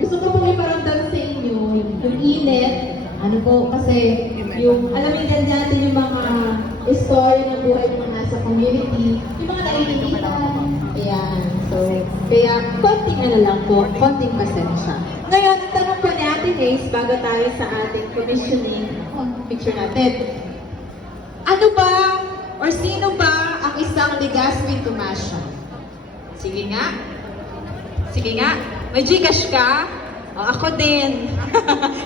gusto ko pong iparamdam sa inyo yung init. Ano po, kasi yung, alam niyo din natin yung mga story ng buhay ng mga nasa community, yung mga naiinitan. Ayan. So, kaya konting ano lang po, konting pasensya. Ngayon, ang tanong po ni Ate Haze, bago tayo sa ating commissioning, picture natin. Ano ba, or sino ba ang isang Legazpi Tomasio? Sige nga. Sige nga. May Gcash ka? O, ako din.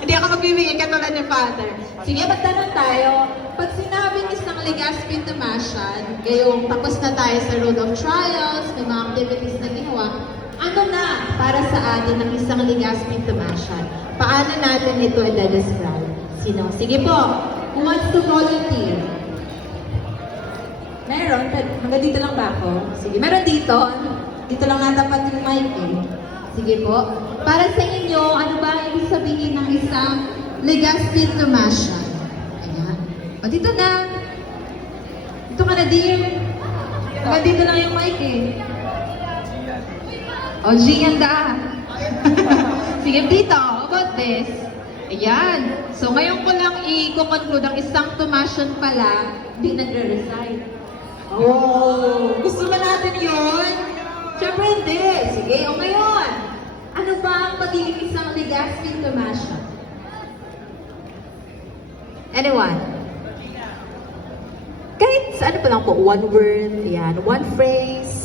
Hindi ako magbibigay katulad ni Father. Sige, magtanong tayo. Pag sinabing isang Legazpi Tomasian, ngayong tapos na tayo sa road of trials, may mga activities na ginawa, ano na para sa atin ang isang Legazpi Tomasian? Paano natin ito i-describe? Sino? Sige po. Who wants to volunteer? Meron? Hanggang dito lang ba ako? Sige, meron dito. Dito lang natapat yung mic eh. Sige po. Para sa inyo, ano ba ang ibig sabihin ng isang Legazpi Tomasian? Ayan. O, dito na. Dito ka na, dear. Hanggang dito lang yung mic eh. O, Gian da. Sige, dito. How about this? Ayan. So, ngayon ko lang i-conclude ang isang Tomasian pala, di nagre-resign. Oh, gusto ba natin yun? Siyempre hindi. Sige, o ngayon, ano ba ang pagiging isang Legazpi Tomasian? Anyone? Kahit sa ano pa lang po, one word, yan, one phrase.